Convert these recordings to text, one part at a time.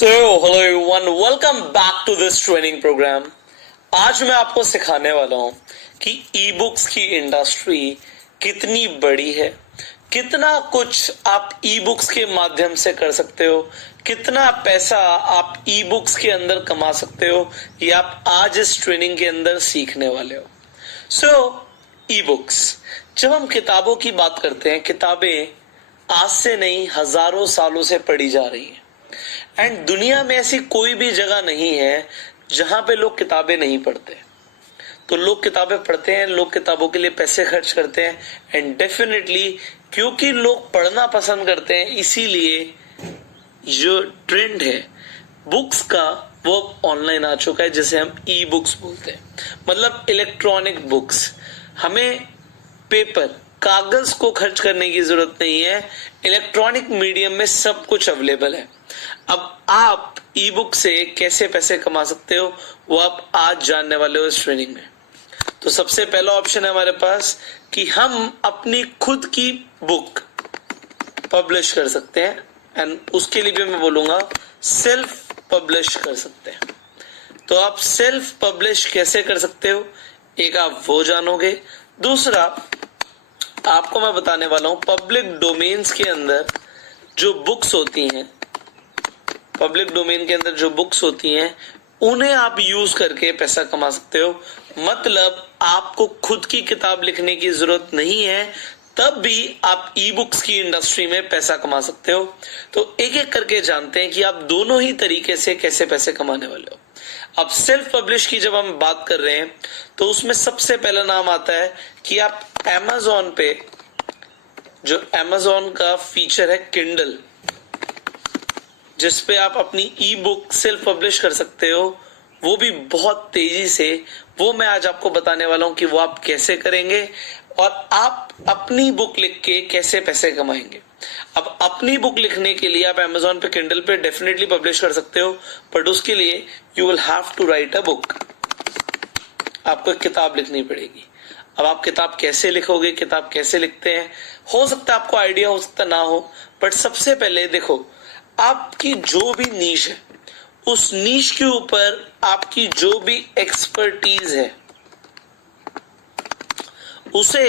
Hello everyone, welcome back to this training program. आज मैं आपको सिखाने वाला हूँ कि ई बुक्स की इंडस्ट्री कितनी बड़ी है, कितना कुछ आप ई बुक्स के माध्यम से कर सकते हो, कितना पैसा आप ई बुक्स के अंदर कमा सकते हो, ये आप आज इस ट्रेनिंग के अंदर सीखने वाले हो. ई बुक्स, जब हम किताबों की बात करते हैं, किताबें आज से नहीं हजारों सालों से पढ़ी जा रही हैं. एंड दुनिया में ऐसी कोई भी जगह नहीं है जहां पे लोग किताबें नहीं पढ़ते. तो लोग किताबें पढ़ते हैं, लोग किताबों के लिए पैसे खर्च करते हैं. एंड डेफिनेटली क्योंकि लोग पढ़ना पसंद करते हैं, इसीलिए जो ट्रेंड है बुक्स का वो ऑनलाइन आ चुका है, जिसे हम ई बुक्स बोलते हैं. मतलब इलेक्ट्रॉनिक बुक्स. हमें पेपर, कागज को खर्च करने की जरूरत नहीं है. इलेक्ट्रॉनिक मीडियम में सब कुछ अवेलेबल है. अब आप ई बुक से कैसे पैसे कमा सकते हो वो आप आज जानने वाले हो इस ट्रेनिंग में. तो सबसे पहला ऑप्शन है हमारे पास कि हम अपनी खुद की बुक पब्लिश कर सकते हैं. एंड उसके लिए भी मैं बोलूंगा सेल्फ पब्लिश कर सकते हैं. तो आप सेल्फ पब्लिश कैसे कर सकते हो, एक आप वो जानोगे. दूसरा आपको मैं बताने वाला हूं पब्लिक डोमेन्स के अंदर जो बुक्स होती हैं, पब्लिक डोमेन के अंदर जो बुक्स होती हैं उन्हें आप यूज करके पैसा कमा सकते हो. मतलब आपको खुद की किताब लिखने की जरूरत नहीं है, तब भी आप ई बुक्स की इंडस्ट्री में पैसा कमा सकते हो. तो एक एक करके जानते हैं कि आप दोनों ही तरीके से कैसे पैसे कमाने वाले हो. अब सेल्फ पब्लिश की जब हम बात कर रहे हैं तो उसमें सबसे पहला नाम आता है कि आप Amazon पे, जो Amazon का फीचर है किंडल, जिसपे आप अपनी ई बुक सेल्फ पब्लिश कर सकते हो, वो भी बहुत तेजी से, वो मैं आज आपको बताने वाला हूं कि वो आप कैसे करेंगे और आप अपनी बुक लिख के कैसे पैसे कमाएंगे. अब अपनी बुक लिखने के लिए आप Amazon पे किंडल पे डेफिनेटली पब्लिश कर सकते हो, बट उसके लिए you will have to write a book. आपको एक किताब लिखनी पड़ेगी. अब आप किताब कैसे लिखोगे, किताब कैसे लिखते हैं, हो सकता है आपको आइडिया, हो सकता ना हो, बट सबसे पहले देखो आपकी जो भी नीश है, उस नीश के ऊपर आपकी जो भी एक्सपर्टीज है उसे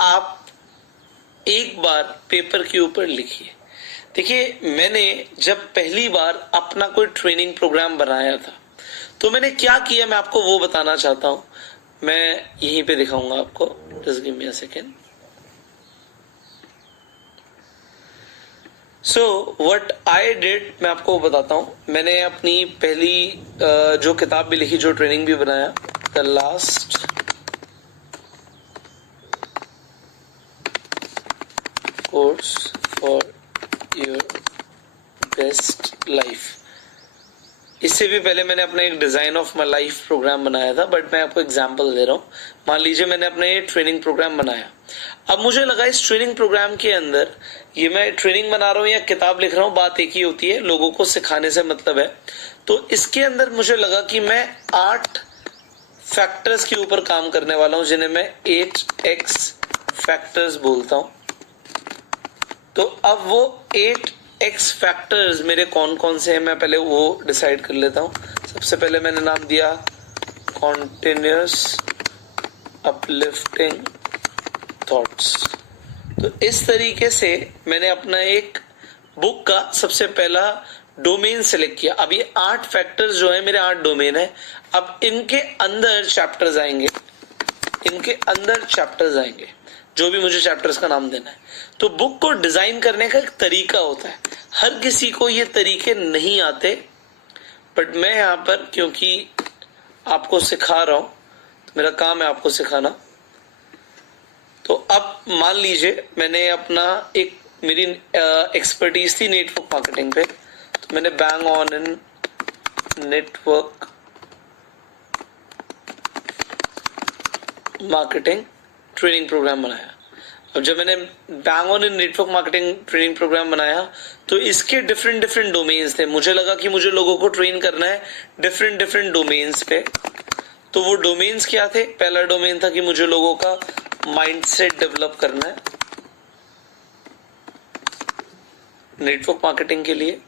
आप एक बार पेपर के ऊपर लिखिए. देखिए, मैंने जब पहली बार अपना कोई ट्रेनिंग प्रोग्राम बनाया था तो मैंने क्या किया, मैं आपको वो बताना चाहता हूं. मैं यहीं पे दिखाऊंगा आपको, just give me a second. So what I did, मैं आपको बताता हूं. मैंने अपनी पहली जो किताब भी लिखी, जो ट्रेनिंग भी बनाया, the last course for your best life. इससे भी पहले मैंने अपना एक design of my life program बनाया था, बट मैं आपको एग्जांपल दे रहा हूं. मान लीजिए मैंने अपना ये ट्रेनिंग प्रोग्राम बनाया. अब मुझे लगा इस ट्रेनिंग प्रोग्राम के अंदर, ये मैं ट्रेनिंग बना रहा हूं या किताब लिख रहा हूं, बात एक ही होती है, लोगों को सिखाने से मतलब है. तो इसके अंदर मुझे लगा कि मैं 8 फैक्टर्स के ऊपर काम करने वाला हूं, जिन्हें मैं 8x फैक्टर्स बोलता हूं. तो अब वो 8x फैक्टर्स मेरे कौन कौन से हैं, मैं पहले वो डिसाइड कर लेता हूं. सबसे पहले मैंने नाम दिया कॉन्टिन्यूअस अपलिफ्टिंग थॉट्स. तो इस तरीके से मैंने अपना एक बुक का सबसे पहला डोमेन सेलेक्ट किया. अब ये 8 फैक्टर्स जो है मेरे 8 डोमेन है. अब इनके अंदर चैप्टर्स आएंगे, इनके अंदर चैप्टर्स आएंगे, जो भी मुझे चैप्टर्स का नाम देना है. तो बुक को डिजाइन करने का एक तरीका होता है. हर किसी को ये तरीके नहीं आते, बट मैं यहाँ पर क्योंकि आपको सिखा रहा हूं, तो मेरा काम है आपको सिखाना. तो अब मान लीजिए मैंने अपना एक, मेरी एक्सपर्टीज थी नेटवर्क मार्केटिंग पे, तो मैंने bang on in network marketing training program बनाया. अब जब मैंने bang on in network marketing training program बनाया तो इसके डिफरेंट डिफरेंट डोमेन्स थे. मुझे लगा कि मुझे लोगों को ट्रेन करना है डिफरेंट डिफरेंट डोमेन्स पे. तो वो डोमेन्स क्या थे, पहला डोमेन था कि मुझे लोगों का माइंडसेट डेवलप करना है नेटवर्क मार्केटिंग के लिए.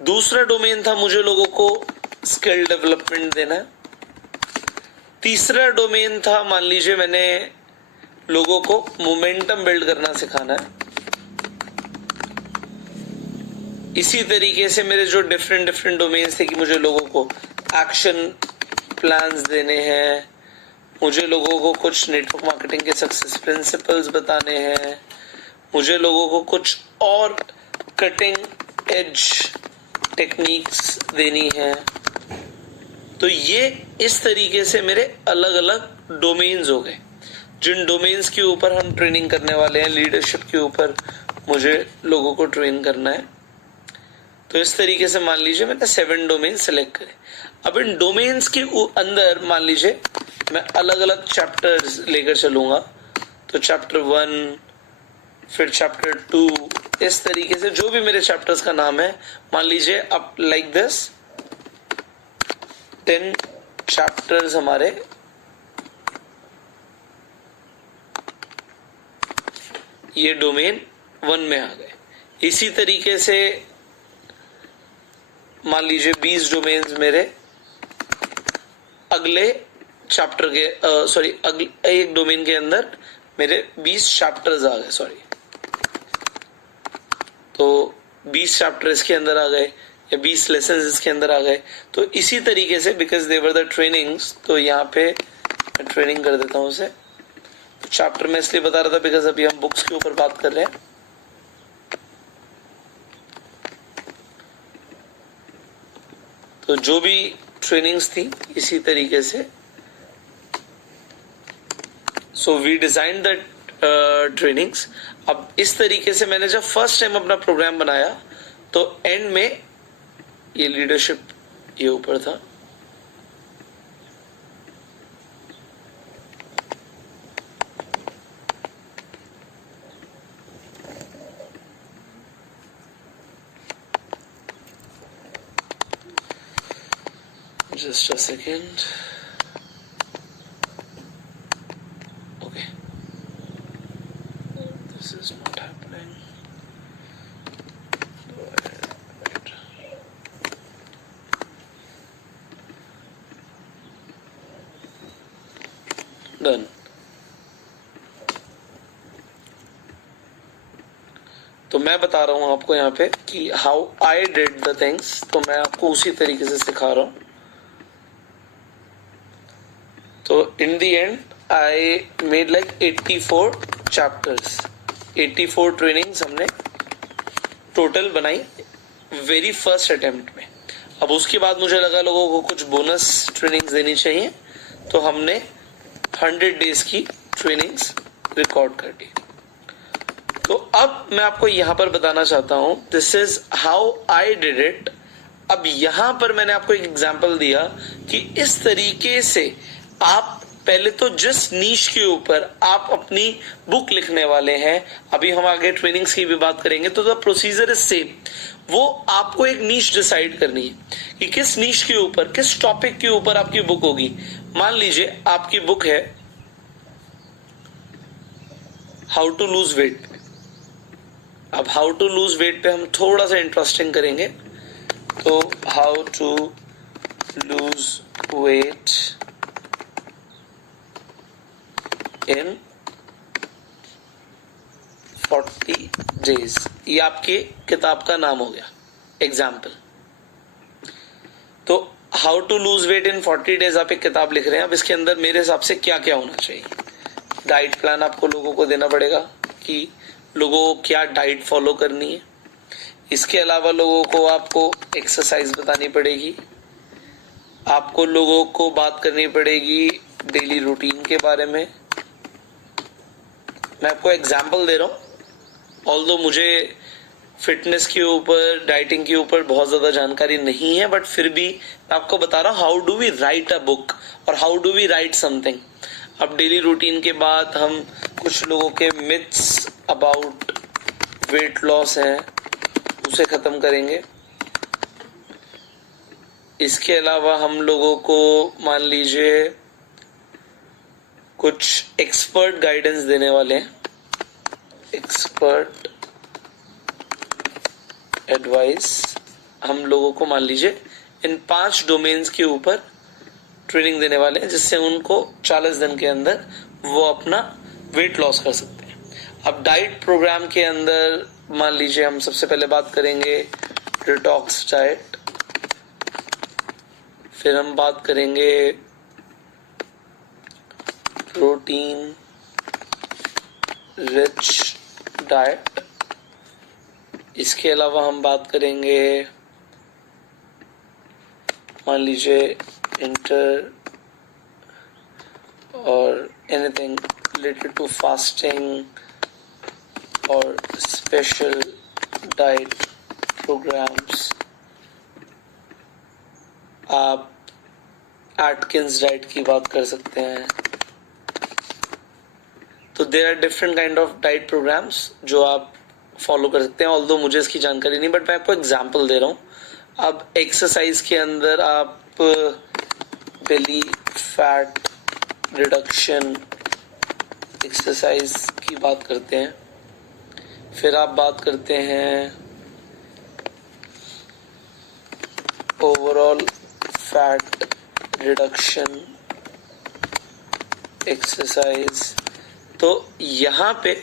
दूसरा डोमेन था मुझे लोगों को स्किल डेवलपमेंट देना है। तीसरा डोमेन था, मान लीजिए मैंने लोगों को मोमेंटम बिल्ड करना सिखाना है। इसी तरीके से मेरे जो डिफरेंट डोमेन्स थे कि मुझे लोगों को एक्शन प्लान्स देने हैं, मुझे लोगों को कुछ नेटवर्क मार्केटिंग के सक्सेस प्रिंसिपल्स बताने हैं, मुझे लोगों को कुछ और कटिंग एज टेक्निक्स देनी है। तो ये इस तरीके से मेरे अलग अलग डोमेन्स हो गए, जिन डोमेन्स के ऊपर हम ट्रेनिंग करने वाले हैं। लीडरशिप के ऊपर मुझे लोगों को ट्रेन करना है। तो इस तरीके से मान लीजिए मैंने 7 डोमेन सेलेक्ट करे। अब इन डोमेन्स के अंदर मान लीजिए मैं अलग अलग चैप्टर्स लेकर चलूंगा। तो चैप्टर 1, फिर चैप्टर 2, इस तरीके से जो भी मेरे चैप्टर्स का नाम है, मान लीजिए अब लाइक दिस 10 चैप्टर्स हमारे ये डोमेन 1 में आ गए। इसी तरीके से मान लीजिए 20 डोमेन्स मेरे अगले चैप्टर के अगले एक डोमेन के अंदर मेरे 20 चैप्टर्स आ गए। तो 20 चैप्टर इसके अंदर आ गए या 20 लेसन इसके अंदर आ गए। तो इसी तरीके से because they were the trainings, तो यहाँ पे मैं ट्रेनिंग कर देता हूँ उसे। चैप्टर में इसलिए बता रहा था बिकॉज अभी हम बुक्स के ऊपर बात कर रहे हैं। तो जो भी ट्रेनिंग्स थी इसी तरीके से, so we design the trainings. अब इस तरीके से मैंने जब फर्स्ट टाइम अपना प्रोग्राम बनाया तो एंड में ये लीडरशिप ये ऊपर था। Just a second. Okay. This is not happening. Right. Done. तो मैं बता रहा हूं आपको यहाँ पे कि how I did the things. तो मैं आपको उसी तरीके से सिखा रहा हूं। तो in the end I made like 84 chapters, 84 trainings हमने टोटल बनाई वेरी फर्स्ट अटेम्प्ट में। अब उसके बाद मुझे लगा लोगों को कुछ बोनस ट्रेनिंग्स देनी चाहिए, तो हमने 100 डेज की ट्रेनिंग्स रिकॉर्ड कर दी। तो अब मैं आपको यहां पर बताना चाहता हूं this is how I did it. अब यहां पर मैंने आपको एक एग्जांपल दिया कि इस तरीके से आप पहले तो जिस नीश के ऊपर आप अपनी बुक लिखने वाले हैं, अभी हम आगे ट्रेनिंग्स की भी बात करेंगे, तो द प्रोसीजर इज सेम। वो आपको एक नीश डिसाइड करनी है कि किस नीश के ऊपर, किस टॉपिक के ऊपर आपकी बुक होगी। मान लीजिए आपकी बुक है हाउ टू लूज वेट। अब हाउ टू लूज वेट पे हम थोड़ा सा इंटरेस्टिंग करेंगे। तो how to lose weight in 40 days, ये आपके किताब का नाम हो गया एग्जाम्पल। तो how to lose weight in 40 days आप एक किताब लिख रहे हैं। अब इसके अंदर मेरे हिसाब से क्या क्या होना चाहिए। डाइट प्लान आपको लोगों को देना पड़ेगा कि लोगों को क्या डाइट फॉलो करनी है। इसके अलावा लोगों को आपको एक्सरसाइज बतानी पड़ेगी। आपको लोगों को बात करनी पड़ेगी डेली रूटीन के बारे में। मैं आपको एग्जाम्पल दे रहा हूं, ऑल्दो मुझे फिटनेस के ऊपर, डाइटिंग के ऊपर बहुत ज्यादा जानकारी नहीं है, बट फिर भी मैं आपको बता रहा हूं how do we write a book और how do we write something. अब डेली रूटीन के बाद हम कुछ लोगों के मिथ्स अबाउट वेट लॉस हैं उसे खत्म करेंगे। इसके अलावा हम लोगों को मान लीजिए कुछ एक्सपर्ट गाइडेंस देने वाले हैं, एक्सपर्ट एडवाइस हम लोगों को मान लीजिए इन 5 डोमेन्स के ऊपर ट्रेनिंग देने वाले हैं, जिससे उनको 40 दिन के अंदर वो अपना वेट लॉस कर सकते हैं। अब डाइट प्रोग्राम के अंदर मान लीजिए हम सबसे पहले बात करेंगे डिटॉक्स डाइट, फिर हम बात करेंगे प्रोटीन रिच डाइट, इसके अलावा हम बात करेंगे मान लीजिए इंटर और एनीथिंग रिलेटेड टू फास्टिंग और स्पेशल डाइट प्रोग्राम्स। आप एटकिंस डाइट की बात कर सकते हैं। तो there are different kind of diet programs जो आप फॉलो कर सकते हैं, ऑल्दो मुझे इसकी जानकारी नहीं, बट मैं आपको एग्जांपल दे रहा हूँ। अब एक्सरसाइज के अंदर आप बेली फैट रिडक्शन एक्सरसाइज की बात करते हैं, फिर आप बात करते हैं ओवरऑल फैट रिडक्शन एक्सरसाइज। तो यहाँ पे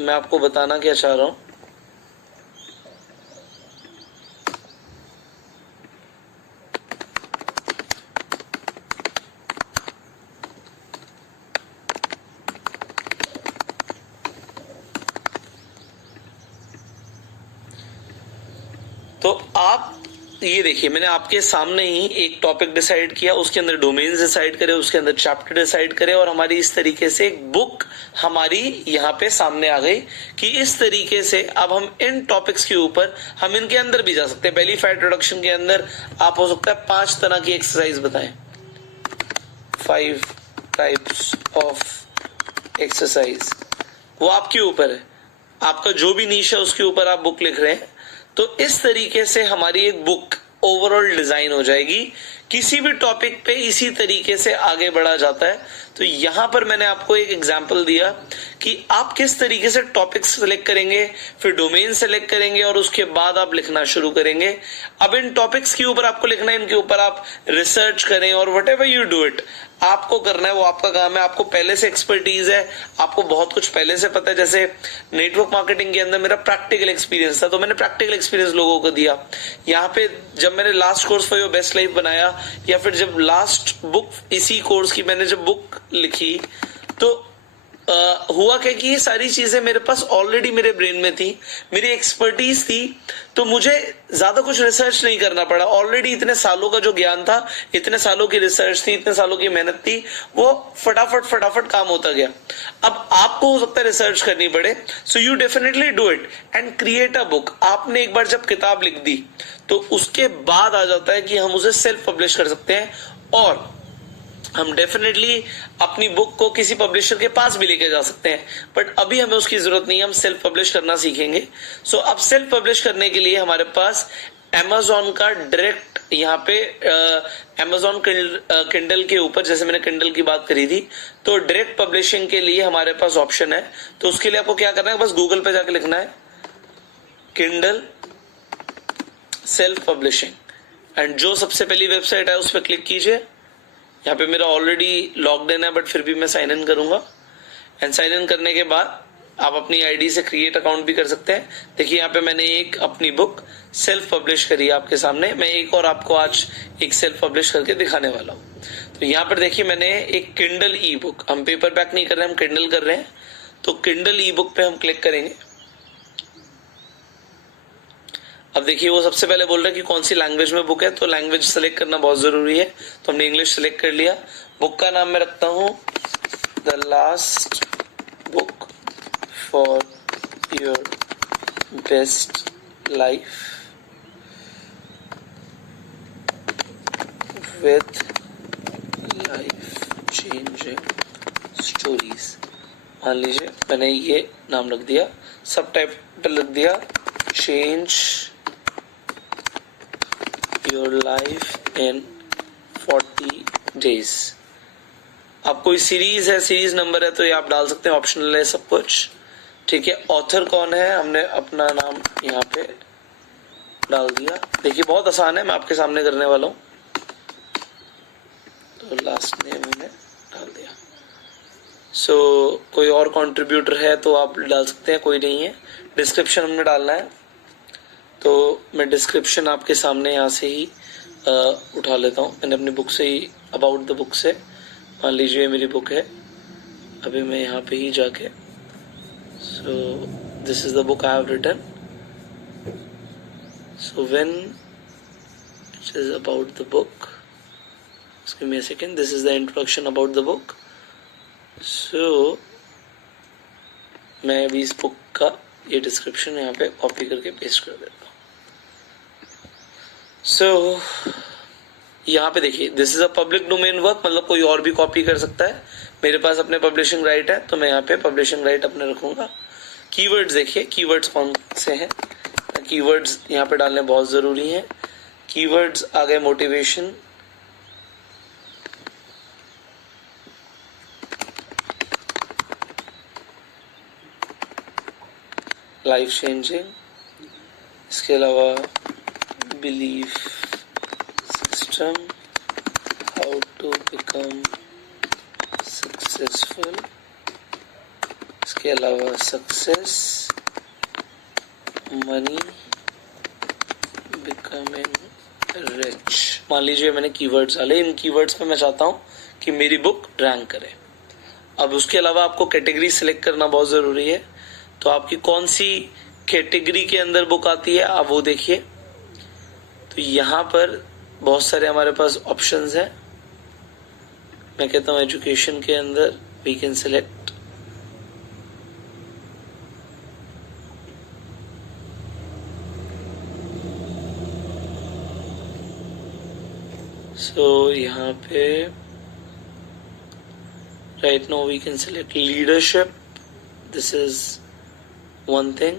मैं आपको बताना क्या चाह रहा हूं, तो आप ये देखिए मैंने आपके सामने ही एक टॉपिक डिसाइड किया, उसके अंदर डोमेन्स डिसाइड करे, उसके अंदर चैप्टर डिसाइड करे, और हमारी इस तरीके से एक बुक हमारी यहाँ पे सामने आ गई कि इस तरीके से अब हम इन टॉपिक्स के ऊपर हम इनके अंदर भी जा सकते हैं। बेली फैट रिडक्शन के अंदर आप हो सकता है 5 तरह की एक्सरसाइज बताएं, 5 टाइप्स ऑफ एक्सरसाइज, वो आपके ऊपर है, आपका जो भी नीश है उसके ऊपर आप बुक लिख रहे हैं। तो इस तरीके से हमारी एक बुक ओवरऑल डिजाइन हो जाएगी, किसी भी टॉपिक पे इसी तरीके से आगे बढ़ा जाता है। तो यहां पर मैंने आपको एक एग्जांपल दिया कि आप किस तरीके से टॉपिक सेलेक्ट करेंगे, फिर डोमेन सेलेक्ट करेंगे और उसके बाद आप लिखना शुरू करेंगे। अब इन टॉपिक्स के ऊपर आपको लिखना है, इनके ऊपर आप रिसर्च करें और what ever you do it, आपको करना है, वो आपका काम है। आपको पहले से एक्सपर्टीज है, आपको बहुत कुछ पहले से पता है। जैसे नेटवर्क मार्केटिंग के अंदर मेरा प्रैक्टिकल एक्सपीरियंस था, तो मैंने प्रैक्टिकल एक्सपीरियंस लोगों को दिया। यहाँ पे जब मैंने last course for your best life बनाया, या फिर जब लास्ट बुक इसी कोर्स की मैंने जब बुक लिखी, तो हुआ क्या कि ये सारी चीजें मेरे पास ऑलरेडी मेरे ब्रेन में थी, मेरी एक्सपर्टीज थी, तो मुझे ज्यादा कुछ रिसर्च नहीं करना पड़ा। ऑलरेडी इतने सालों का जो ज्ञान था, इतने सालों की रिसर्च थी, इतने सालों की मेहनत थी, वो फटाफट काम होता गया। अब आपको हो सकता है रिसर्च करनी पड़े, so you definitely do it and create a book. आपने एक बार जब किताब लिख दी तो उसके बाद आ जाता है कि हम उसे सेल्फ पब्लिश कर सकते हैं, और हम डेफिनेटली अपनी बुक को किसी पब्लिशर के पास भी लेके जा सकते हैं, बट अभी हमें उसकी जरूरत नहीं है, हम सेल्फ पब्लिश करना सीखेंगे। सो अब सेल्फ पब्लिश करने के लिए हमारे पास Amazon का डायरेक्ट यहाँ पे Amazon किंडल के ऊपर, जैसे मैंने किंडल की बात करी थी, तो डायरेक्ट पब्लिशिंग के लिए हमारे पास ऑप्शन है। तो उसके लिए आपको क्या करना है, बस गूगल पे जाके लिखना है किंडल सेल्फ पब्लिशिंग, एंड जो सबसे पहली वेबसाइट है उस पर क्लिक कीजिए। यहाँ पे मेरा ऑलरेडी लॉग्ड इन है, बट फिर भी मैं साइन इन करूंगा, एंड साइन इन करने के बाद आप अपनी आईडी से क्रिएट अकाउंट भी कर सकते हैं। देखिए यहाँ पे मैंने एक अपनी बुक सेल्फ पब्लिश करी है आपके सामने, मैं एक और आपको आज एक सेल्फ पब्लिश करके दिखाने वाला हूँ। तो यहाँ पर देखिए मैंने एक किंडल ई बुक, हम पेपर बैक नहीं कर रहे हैं, हम किंडल कर रहे हैं, तो किंडल ई बुक पे हम क्लिक करेंगे। अब देखिए वो सबसे पहले बोल रहा है कि कौन सी लैंग्वेज में बुक है, तो लैंग्वेज सेलेक्ट करना बहुत जरूरी है, तो हमने इंग्लिश सेलेक्ट कर लिया। बुक का नाम मैं रखता हूं the last book for your best life with life changing stories. मान लीजिए मैंने ये नाम रख दिया, सब टाइटल रख दिया change your life in 40 days। अब कोई सीरीज है, सीरीज नंबर है, तो ये आप डाल सकते हैं, ऑप्शनल है सब कुछ, ठीक है। ऑथर कौन है, हमने अपना नाम यहाँ पे डाल दिया। देखिए बहुत आसान है, मैं आपके सामने करने वाला हूँ। तो लास्ट नेम मैंने डाल दिया। सो कोई और कंट्रीब्यूटर है तो आप डाल सकते हैं, कोई नहीं है। डिस्क्रिप्शन हमने डालना है, तो मैं डिस्क्रिप्शन आपके सामने यहाँ से ही उठा लेता हूँ। मैंने अपनी बुक से ही, अबाउट द बुक से, मान लीजिए मेरी बुक है, अभी मैं यहाँ पे ही जाके, so this is the book I have written. So when it is about the book, give me a second, this is the introduction about the book. So मैं अभी इस बुक का ये डिस्क्रिप्शन यहाँ पे कॉपी करके पेस्ट कर देता हूँ। सो यहाँ पे देखिए, this is a public domain work, मतलब कोई और भी कॉपी कर सकता है। मेरे पास अपने पब्लिशिंग राइट है, तो मैं यहाँ पे पब्लिशिंग राइट अपने रखूंगा। कीवर्ड्स देखिए, कीवर्ड्स कौन से हैं। कीवर्ड्स यहाँ पे डालने बहुत जरूरी हैं। कीवर्ड्स आ गए मोटिवेशन, लाइफ चेंजिंग, इसके अलावा belief system, how to become successful, इसके अलावा सक्सेस, मनी, बिकमिंग रिच। मान लीजिए मैंने कीवर्ड्स डाले, इन कीवर्ड्स पे मैं चाहता हूँ कि मेरी बुक रैंक करे। अब उसके अलावा आपको कैटेगरी सिलेक्ट करना बहुत जरूरी है, तो आपकी कौन सी कैटेगरी के अंदर बुक आती है आप वो देखिए। तो यहाँ पर बहुत सारे हमारे पास ऑप्शंस हैं। मैं कहता हूँ एजुकेशन के अंदर वी कैन सिलेक्ट, सो यहाँ पे right now we can select leadership, this is one thing,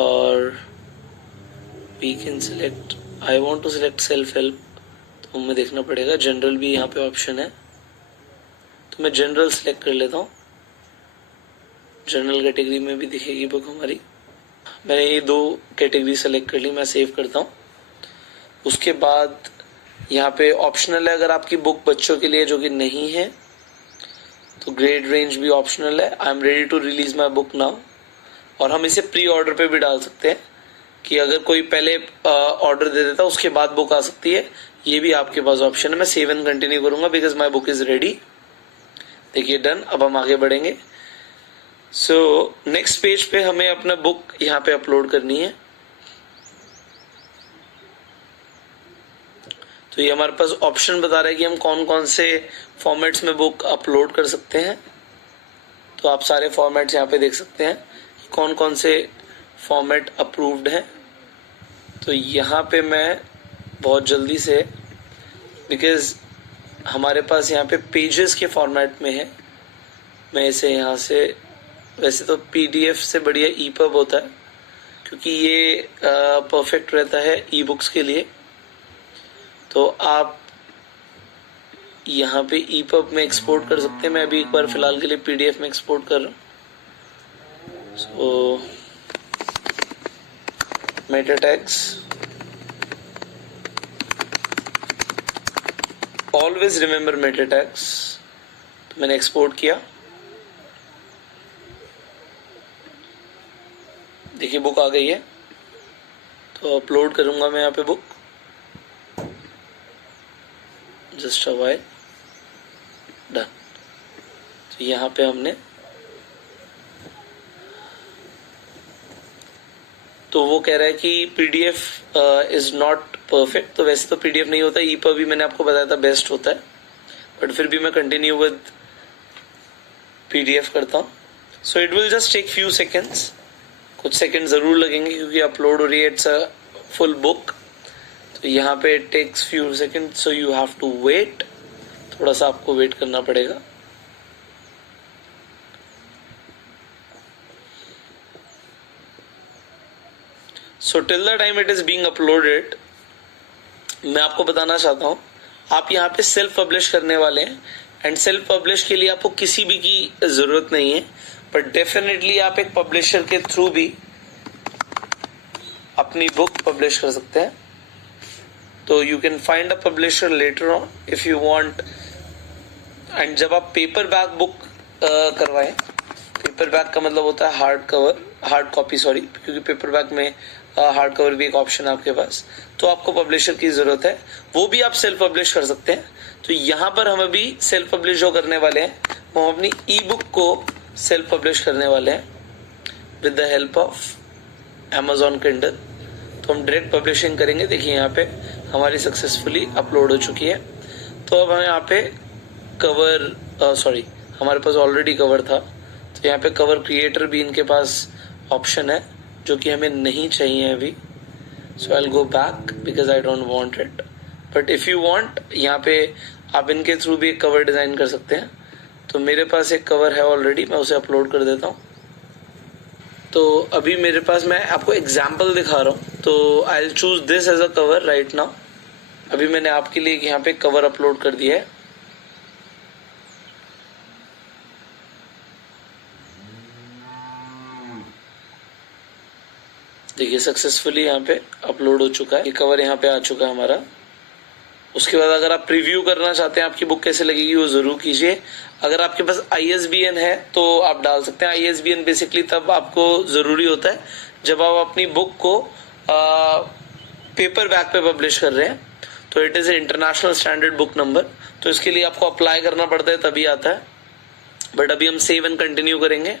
or we can select, I want to select self help, तो हमें देखना पड़ेगा। जनरल भी यहाँ पे ऑप्शन है, तो मैं जनरल सेलेक्ट कर लेता हूँ। जनरल कैटेगरी में भी दिखेगी बुक हमारी। मैंने ये 2 कैटेगरी सेलेक्ट कर ली, मैं सेव करता हूँ। उसके बाद यहाँ पे ऑप्शनल है, अगर आपकी बुक बच्चों के लिए जो कि नहीं है तो ग्रेड रेंज भी ऑप्शनल है। I am ready to release my book now, और हम इसे प्री ऑर्डर पे भी डाल सकते हैं कि अगर कोई पहले ऑर्डर दे देता उसके बाद बुक आ सकती है, ये भी आपके पास ऑप्शन है। मैं सेव एंड कंटिन्यू करूंगा because my book is ready. देखिए डन। अब हम आगे बढ़ेंगे। सो नेक्स्ट पेज पे हमें अपना बुक यहाँ पे अपलोड करनी है। तो ये हमारे पास ऑप्शन बता रहा है कि हम कौन कौन से फॉर्मेट्स में बुक अपलोड कर सकते हैं। तो आप सारे फॉर्मेट्स यहाँ पे देख सकते हैं कौन कौन से फॉर्मेट अप्रूव्ड हैं। तो यहाँ पे मैं बहुत जल्दी से, बिकॉज हमारे पास यहाँ पे पेजेस के फॉर्मेट में है, मैं इसे यहाँ से, वैसे तो पीडीएफ से बढ़िया ईपब होता है क्योंकि ये परफेक्ट रहता है ई बुक्स के लिए। तो आप यहाँ पे ईपब में एक्सपोर्ट कर सकते हैं। मैं अभी एक बार फिलहाल के लिए पीडीएफ में एक्सपोर्ट कर रहा हूँ। So meta tags, always remember meta tags। तो मैंने एक्सपोर्ट किया, देखिए बुक आ गई है। तो अपलोड करूंगा मैं यहाँ पे book, just a while, done. तो यहाँ पे हमने, तो वो कह रहा है कि पीडीएफ इज नॉट परफेक्ट। तो वैसे तो पीडीएफ नहीं होता, ईपब भी मैंने आपको बताया था बेस्ट होता है, बट फिर भी मैं कंटिन्यू विद पीडीएफ करता हूँ। So it will just take few seconds, कुछ सेकेंड जरूर लगेंगे क्योंकि अपलोड हो रही है, इट्स अ फुल बुक। तो यहाँ पे it takes few second, so you have to wait, थोड़ा सा आपको वेट करना पड़ेगा। So till the time it is being uploaded, मैं आपको बताना चाहता हूँ आप यहाँ पे सेल्फ पब्लिश करने वाले हैं। एंड सेल्फ पब्लिश के लिए आपको किसी भी की जरूरत नहीं है, बट डेफिनेटली आप एक पब्लिशर के थ्रू भी अपनी बुक पब्लिश कर सकते हैं। तो you can find a publisher later on if you want. And जब आप पेपर बैक बुक करवाएं, पेपर बैक का मतलब होता है हार्ड कॉपी, सॉरी, क्योंकि पेपर बैक में हार्ड कवर भी एक ऑप्शन है आपके पास, तो आपको पब्लिशर की जरूरत है, वो भी आप सेल्फ पब्लिश कर सकते हैं। तो यहाँ पर हम अभी सेल्फ पब्लिश जो करने वाले हैं वो हम अपनी ई बुक को सेल्फ पब्लिश करने वाले हैं with the help of Amazon Kindle। तो हम डायरेक्ट पब्लिशिंग करेंगे। देखिए यहाँ पे हमारी सक्सेसफुली अपलोड हो चुकी है। तो अब हम यहाँ पे कवर हमारे पास ऑलरेडी कवर था, तो यहाँ पे कवर क्रिएटर भी इनके पास ऑप्शन है, जो कि हमें नहीं चाहिए अभी। So I will go back because I don't want it, but if you want, यहाँ पे आप इनके थ्रू भी एक कवर डिजाइन कर सकते हैं। तो मेरे पास एक कवर है ऑलरेडी, मैं उसे अपलोड कर देता हूँ। तो अभी मेरे पास, मैं आपको एग्जाम्पल दिखा रहा हूँ, तो I will choose this as a cover right now. अभी मैंने आपके लिए यहाँ पे कवर अपलोड कर दिया है। देखिए सक्सेसफुली यहाँ पे अपलोड हो चुका है, ये कवर यहाँ पे आ चुका है हमारा। उसके बाद अगर आप प्रीव्यू करना चाहते हैं आपकी बुक कैसे लगेगी, वो जरूर कीजिए। अगर आपके पास ISBN है तो आप डाल सकते हैं। ISBN बेसिकली तब आपको जरूरी होता है जब आप अपनी बुक को पेपर बैक पे पब्लिश कर रहे हैं। तो it is a international standard book number, तो इसके लिए आपको अप्लाई करना पड़ता है, तभी आता है। बट अभी हम सेव एंड कंटिन्यू करेंगे।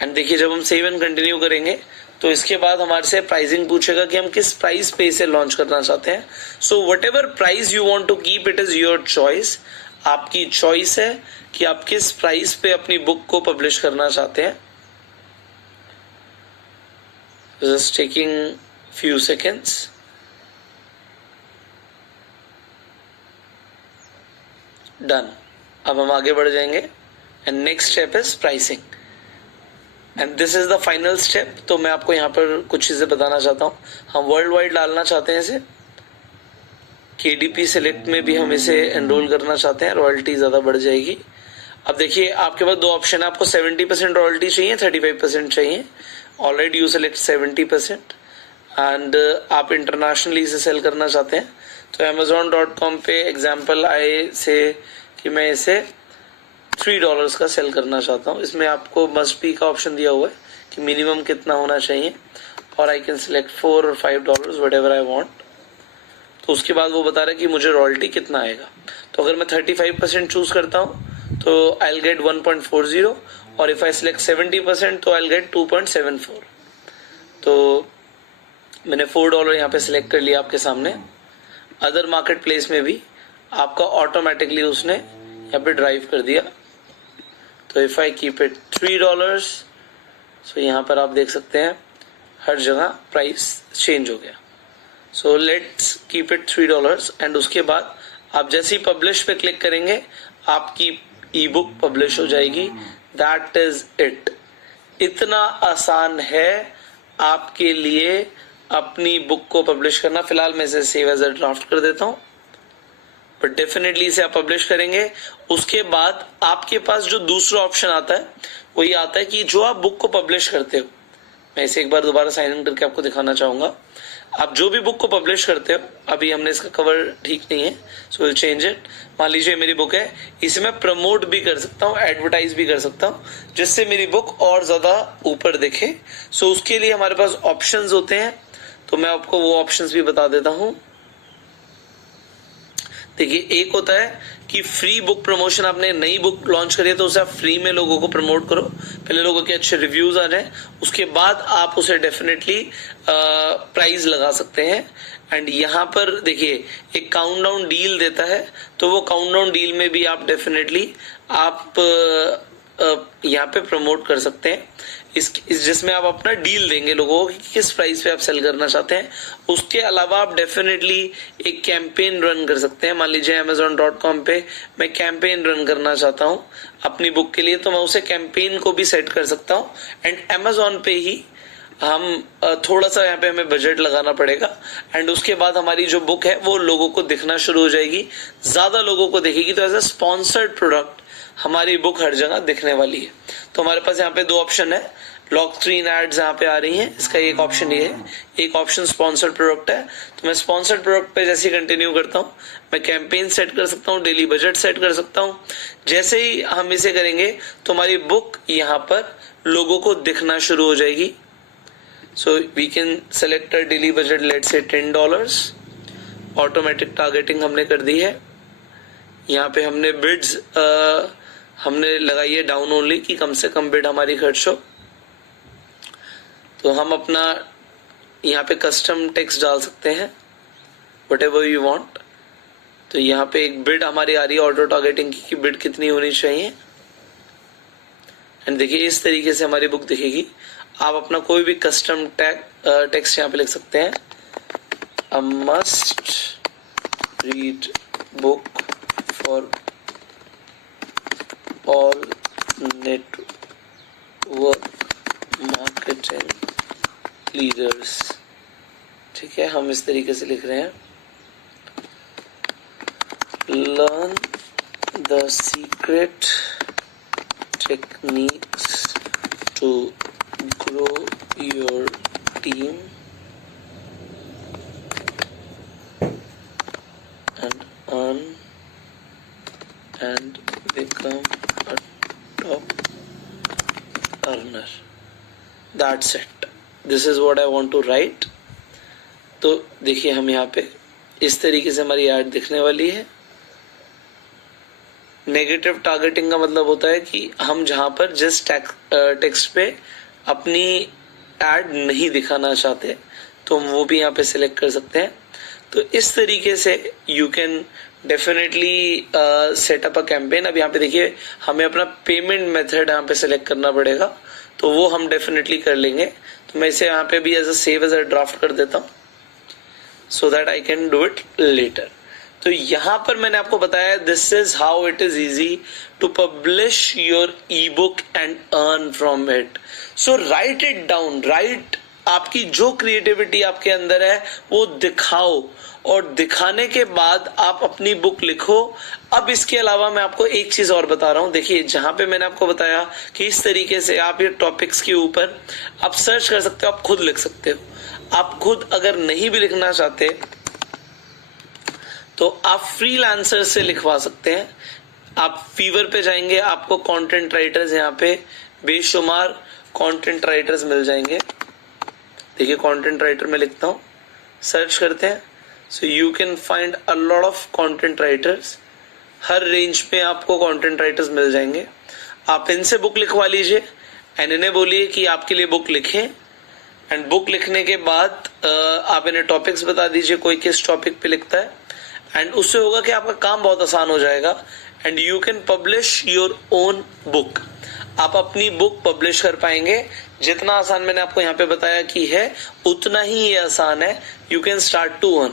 एंड देखिए जब हम सेव एंड कंटिन्यू करेंगे तो इसके बाद हमारे से प्राइसिंग पूछेगा कि हम किस प्राइस पे इसे लॉन्च करना चाहते हैं। So whatever price you want to keep, it is your choice. आपकी चॉइस है कि आप किस प्राइस पे अपनी बुक को पब्लिश करना चाहते हैं। Just taking few seconds. Done. अब हम आगे बढ़ जाएंगे and next step is pricing and this is the final step. तो मैं आपको यहाँ पर कुछ चीजें बताना चाहता हूँ। हम वर्ल्ड वाइड डालना चाहते हैं इसे, KDP सेलेक्ट में भी हम इसे एनरोल करना चाहते हैं, रॉयल्टी ज्यादा बढ़ जाएगी। अब देखिए आपके पास दो ऑप्शन है, आपको 70% रॉयल्टी चाहिए, 35% चाहिए। ऑलरेडी यू सेलेक्ट 70% एंड आप इंटरनेशनली इसे सेल करना चाहते हैं। तो Amazon.com पे एग्जाम्पल आए से कि मैं इसे $3 का सेल करना चाहता हूँ। इसमें आपको मस्ट बी का ऑप्शन दिया हुआ है कि मिनिमम कितना होना चाहिए, और आई कैन सिलेक्ट $4 और $5 वट एवर आई वॉन्ट। तो उसके बाद वो बता रहा है कि मुझे रॉयल्टी कितना आएगा। तो अगर मैं 35% चूज करता हूँ तो आई विल गेट 1.40, और इफ आई सिलेक्ट 70% तो आई विल गेट 2.74। तो मैंने $4 यहाँ पे सिलेक्ट कर लिया आपके सामने। अदर मार्केट प्लेस में भी आपका ऑटोमेटिकली उसने यहाँ पे ड्राइव कर दिया। तो इफ आई कीप इट $3, सो यहाँ पर आप देख सकते हैं हर जगह प्राइस चेंज हो गया। So let's keep it $3 and उसके बाद आप जैसे ही पब्लिश पे क्लिक करेंगे आपकी ई बुक पब्लिश हो जाएगी। That is it. इतना आसान है आपके लिए अपनी बुक को पब्लिश करना। फिलहाल मैं इसे सेव एज अ ड्राफ्ट कर देता हूँ, बट डेफिनेटली इसे आप पब्लिश करेंगे। उसके बाद आपके पास जो दूसरा ऑप्शन आता है वो ये आता है कि जो आप बुक को पब्लिश करते हो, मैं इसे एक बार दोबारा साइन इन करके आपको दिखाना चाहूंगा। आप जो भी बुक को पब्लिश करते हो, अभी हमने इसका कवर ठीक नहीं है, सो विल चेंज इट। मान लीजिए मेरी बुक है, इसे मैं प्रमोट भी कर सकता हूँ, एडवर्टाइज भी कर सकता हूँ, जिससे मेरी बुक और ज्यादा ऊपर दिखे। सो उसके लिए हमारे पास ऑप्शंस होते हैं, तो मैं आपको वो ऑप्शंस भी बता देता हूँ। देखिए एक होता है कि फ्री बुक प्रमोशन, आपने नई बुक लॉन्च करी है तो उसे आप फ्री में लोगों को प्रमोट करो, पहले लोगों के अच्छे रिव्यूज आ जाए, उसके बाद आप उसे डेफिनेटली प्राइस लगा सकते हैं। एंड यहाँ पर देखिए एक काउंटडाउन डील देता है, तो वो काउंटडाउन डील में भी आप डेफिनेटली आप यहाँ पे प्रमोट कर सकते हैं, जिसमें आप अपना डील देंगे लोगों को कि किस प्राइस पे आप सेल करना चाहते हैं। उसके अलावा आप डेफिनेटली एक कैंपेन रन कर सकते हैं। मान लीजिए Amazon.com पे मैं कैंपेन रन करना चाहता हूँ अपनी बुक के लिए, तो मैं उसे कैंपेन को भी सेट कर सकता हूँ। एंड Amazon पे ही हम थोड़ा सा यहाँ पे हमें बजट लगाना पड़ेगा, एंड उसके बाद हमारी जो बुक है वो लोगों को दिखना शुरू हो जाएगी, ज्यादा लोगों को दिखेगी। तो एज अ स्पॉन्सर्ड प्रोडक्ट हमारी बुक हर जगह दिखने वाली है। तो हमारे पास यहाँ पे दो ऑप्शन है, लॉक स्क्रीन एड्स यहाँ पे आ रही हैं, इसका एक ऑप्शन ये है, एक ऑप्शन स्पॉन्सर्ड प्रोडक्ट है। तो मैं स्पॉन्सर्ड प्रोडक्ट पे जैसे ही कंटिन्यू करता हूँ, मैं कैंपेन सेट कर सकता हूँ, डेली बजट सेट कर सकता हूँ। जैसे ही हम इसे करेंगे तो हमारी बुक यहाँ पर लोगों को दिखना शुरू हो जाएगी। So we can select a daily budget, let's say $10। Automatic targeting हमने कर दी है। यहाँ पे हमने बिड्स हमने लगाई है डाउन ओनली, कि कम से कम बिड हमारी खर्च हो। तो हम अपना यहाँ पे कस्टम टेक्स्ट डाल सकते हैं, व्हाटएवर यू वांट। तो यहाँ पे एक बिड हमारी आ रही है ऑटो टारगेटिंग की, कि बिड कितनी होनी चाहिए। एंड देखिए इस तरीके से हमारी बुक दिखेगी। आप अपना कोई भी कस्टम टेक्स्ट यहाँ पे लिख सकते हैं, a must read book for all network marketing leaders. ठीक है, हम इस तरीके से लिख रहे हैं, learn the secret techniques to grow your team and earn and become a top earner. That's it. This is what I want to write. तो देखिए हम यहाँ पे इस तरीके से हमारी ऐड दिखने वाली है। नेगेटिव टारगेटिंग का मतलब होता है कि हम जहां पर जिस टेक्स्ट पे अपनी ऐड नहीं दिखाना चाहते तो हम वो भी यहाँ पे सिलेक्ट कर सकते हैं। तो इस तरीके से you can definitely set up a campaign. अब यहाँ पे देखिए हमें अपना पेमेंट मेथड यहाँ पे सिलेक्ट करना पड़ेगा, तो वो हम डेफिनेटली कर लेंगे। तो मैं इसे यहाँ पे भी as a save as a draft कर देता हूँ, so that I can do it later. तो यहाँ पर मैंने आपको बताया this is how it is easy to publish your e book and earn from it. So write it down, right, आपकी जो क्रिएटिविटी आपके अंदर है वो दिखाओ, और दिखाने के बाद आप अपनी बुक लिखो। अब इसके अलावा मैं आपको एक चीज और बता रहा हूं। देखिए जहां पे मैंने आपको बताया कि इस तरीके से आप ये टॉपिक्स के ऊपर आप सर्च कर सकते हो, आप खुद लिख सकते हो। आप खुद अगर नहीं भी लिखना चाहते तो आप फ्रीलांसर से लिखवा सकते हैं। आप फीवर पे जाएंगे, आपको कंटेंट राइटर्स यहाँ पे बेशुमार कंटेंट राइटर्स मिल जाएंगे। देखिए कंटेंट राइटर में लिखता हूँ, सर्च करते हैं, so you can find a lot of content writers. Her range पे आपको कंटेंट राइटर्स मिल जाएंगे। आप इनसे बुक लिखवा लीजिए एंड इन्हें बोलिए कि आपके लिए बुक लिखें। एंड बुक लिखने के बाद आप इन्हें टॉपिक्स बता दीजिए, कोई किस टॉपिक पे लिखता है। एंड उससे होगा कि आपका काम बहुत आसान हो जाएगा and you can publish your own book. आप अपनी बुक पब्लिश कर पाएंगे। जितना आसान मैंने आपको यहाँ पे बताया कि है उतना ही ये आसान है। You can start to earn.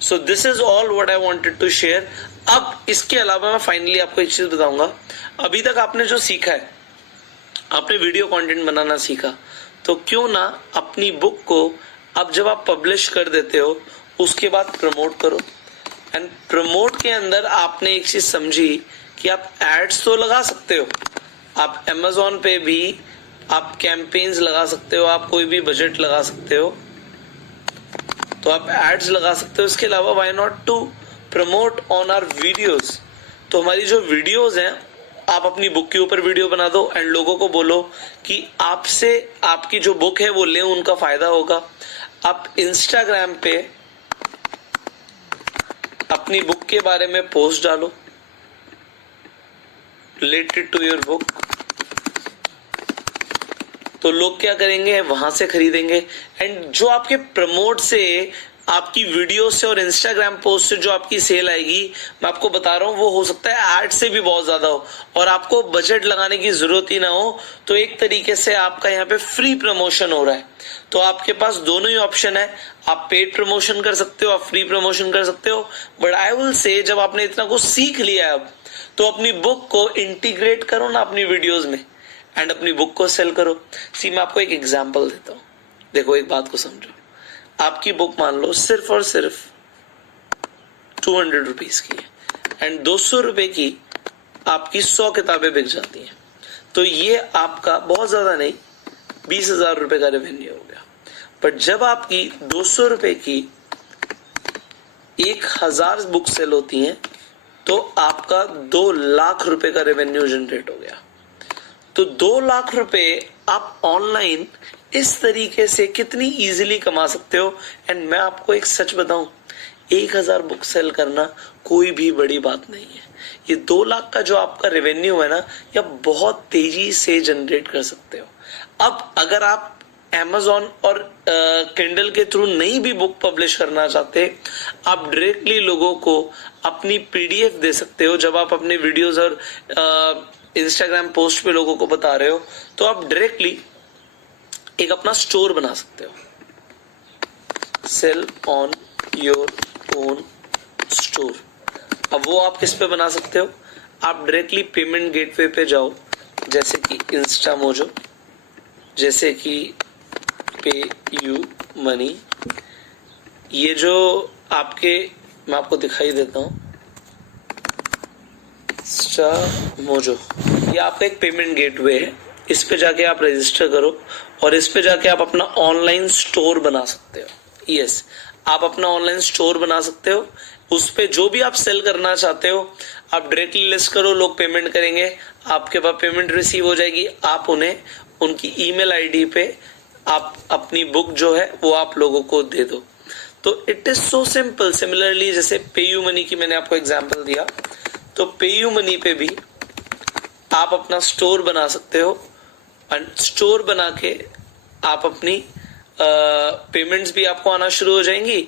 So this is all what I wanted to share. अब इसके अलावा मैं फाइनली आपको एक चीज बताऊंगा। अभी तक आपने जो सीखा है, आपने वीडियो कंटेंट बनाना सीखा, तो क्यों ना अपनी बुक को अब जब आप पब्लिश कर देते हो उसके बाद प्रमोट करो। एंड प्रमोट के अंदर आपने एक चीज समझी कि आप एड्स तो लगा सकते हो, आप Amazon पे भी आप कैंपेन्स लगा सकते हो, आप कोई भी बजट लगा सकते हो, तो आप एड्स लगा सकते हो। इसके अलावा why not to promote on our videos. तो हमारी जो वीडियोस हैं, आप अपनी बुक के ऊपर वीडियो बना दो एंड लोगों को बोलो कि आपसे आपकी जो बुक है वो लें, उनका फायदा होगा। आप इंस्टाग्राम पे अपनी बुक के बारे में पोस्ट डालो रिलेटेड टू योर बुक, तो लोग क्या करेंगे, वहां से खरीदेंगे। एंड जो आपके प्रमोट से, आपकी वीडियो से और इंस्टाग्राम पोस्ट से जो आपकी सेल आएगी, मैं आपको बता रहा हूं वो हो सकता है एड से भी बहुत ज्यादा हो और आपको बजट लगाने की जरूरत ही ना हो। तो एक तरीके से आपका यहाँ पे फ्री प्रमोशन हो रहा है। तो आपके पास दोनों ही ऑप्शन है, आप पेड प्रमोशन कर सकते हो, आप फ्री प्रमोशन कर सकते हो। बट आई विल से जब आपने इतना कुछ सीख लिया है अब, तो अपनी बुक को इंटीग्रेट करो ना अपनी वीडियोज में एंड अपनी बुक को सेल करो। सी मैं आपको एक एग्जांपल देता हूँ, देखो एक बात को समझो। आपकी बुक मान लो सिर्फ और सिर्फ 200 रुपीज की है एंड 200 रुपए की आपकी 100 किताबें बिक जाती हैं, तो ये आपका बहुत ज्यादा नहीं 20,000 रुपए का रेवेन्यू हो गया। पर जब आपकी 200 रुपए की 1000 बुक सेल होती हैं तो आपका 2 लाख रुपए का रेवेन्यू जनरेट हो गया। तो 2 लाख रुपए आप ऑनलाइन इस तरीके से कितनी इजीली कमा सकते हो। एंड मैं आपको एक सच बताऊं, 1000 बुक सेल करना कोई भी बड़ी बात नहीं है। ये 2 लाख का जो आपका रेवेन्यू है ना, ये बहुत तेजी से जनरेट कर सकते हो। अब अगर आप Amazon और किंडल के थ्रू नहीं भी बुक पब्लिश करना चाहते, आप डायरेक्टली लोगों को अपनी PDF दे सकते हो। जब आप अपने वीडियोस और इंस्टाग्राम पोस्ट पे लोगों को बता रहे हो तो आप डायरेक्टली एक अपना स्टोर बना सकते हो, sell on your own store. अब वो आप किस पे बना सकते हो, आप डायरेक्टली पेमेंट गेटवे पे जाओ, जैसे कि इंस्टामोजो, जैसे कि पे यू मनी। ये जो आपके, मैं आपको दिखाई देता हूं, इंस्टामोजो, ये आपका एक पेमेंट गेटवे है। इस पे जाके आप रजिस्टर करो और इस पे जाके आप अपना ऑनलाइन स्टोर बना सकते हो। यस, आप अपना ऑनलाइन स्टोर बना सकते हो। उस पे जो भी आप सेल करना चाहते हो आप डायरेक्टली लिस्ट करो, लोग पेमेंट करेंगे, आपके पास पेमेंट रिसीव हो जाएगी। आप उन्हें उनकी ईमेल आईडी पे आप अपनी बुक जो है वो आप लोगों को दे दो। तो it is so simple. Similarly जैसे पेयू मनी की मैंने आपको एग्जांपल दिया, तो पेयू मनी पे भी आप अपना स्टोर बना सकते हो। स्टोर बना के आप अपनी पेमेंट्स भी आपको आना शुरू हो जाएंगी।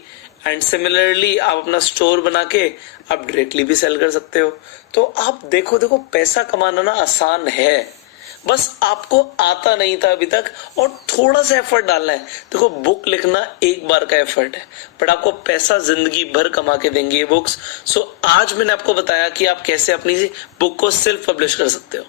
एंड सिमिलरली आप अपना स्टोर बना के आप डायरेक्टली भी सेल कर सकते हो। तो आप देखो पैसा कमाना ना आसान है, बस आपको आता नहीं था अभी तक और थोड़ा सा एफर्ट डालना है। देखो, बुक लिखना एक बार का एफर्ट है, बट आपको पैसा जिंदगी भर कमा के देंगे ये बुक्स। सो आज मैंने आपको बताया कि आप कैसे अपनी बुक को सेल्फ पब्लिश कर सकते हो।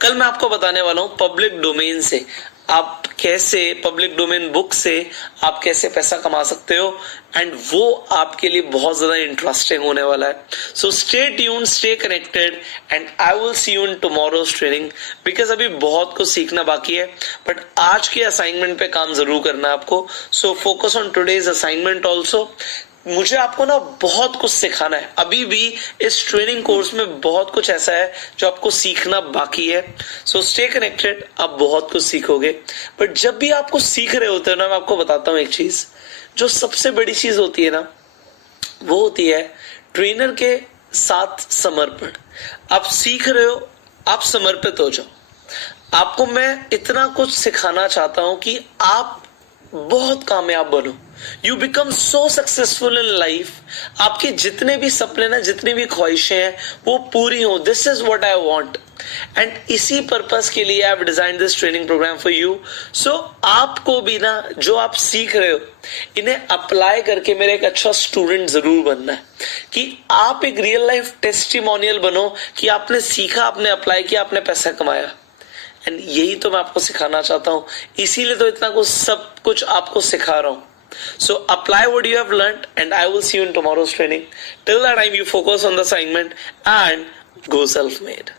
कल मैं आपको बताने वाला हूं पब्लिक डोमेन से आप कैसे, पब्लिक डोमेन बुक से आप कैसे पैसा कमा सकते हो। एंड वो आपके लिए बहुत ज्यादा इंटरेस्टिंग होने वाला है। So stay tuned, stay connected and I will see you in tomorrow's training, because अभी बहुत कुछ सीखना बाकी है, बट आज के असाइनमेंट पे काम जरूर करना है आपको। So focus on today's assignment also. मुझे आपको ना बहुत कुछ सिखाना है। अभी भी इस ट्रेनिंग कोर्स में बहुत कुछ ऐसा है जो आपको सीखना बाकी है। सो स्टे कनेक्टेड, आप बहुत कुछ सीखोगे। बट जब भी आप कुछ सीख रहे होते हो ना, मैं आपको बताता हूँ एक चीज, जो सबसे बड़ी चीज होती है ना, वो होती है ट्रेनर के साथ समर्पण। आप सीख रहे हो, आप समर्पित हो जाओ। आपको मैं इतना कुछ सिखाना चाहता हूं कि आप बहुत कामयाब बनो, you become so successful in life. आपके जितने भी सपने ना, जितनी भी ख्वाहिशें हैं वो पूरी हो। This is what I want and इसी पर्पस के लिए I have designed this training program for you. So आपको भी ना, जो आप सीख रहे हो इन्हें अप्लाई करके मेरा एक अच्छा स्टूडेंट जरूर बनना है, कि आप एक रियल लाइफ टेस्टिमोनियल बनो कि आपने सीखा, आपने अप्लाई किया, आपने पैसा कमाया। एंड यही तो मैं आपको सिखाना चाहता हूं, इसीलिए तो इतना कुछ सब कुछ आपको सिखा रहा हूं। So apply what you have learned and I will see you in tomorrow's training. Till that time you focus on the assignment and go self-made.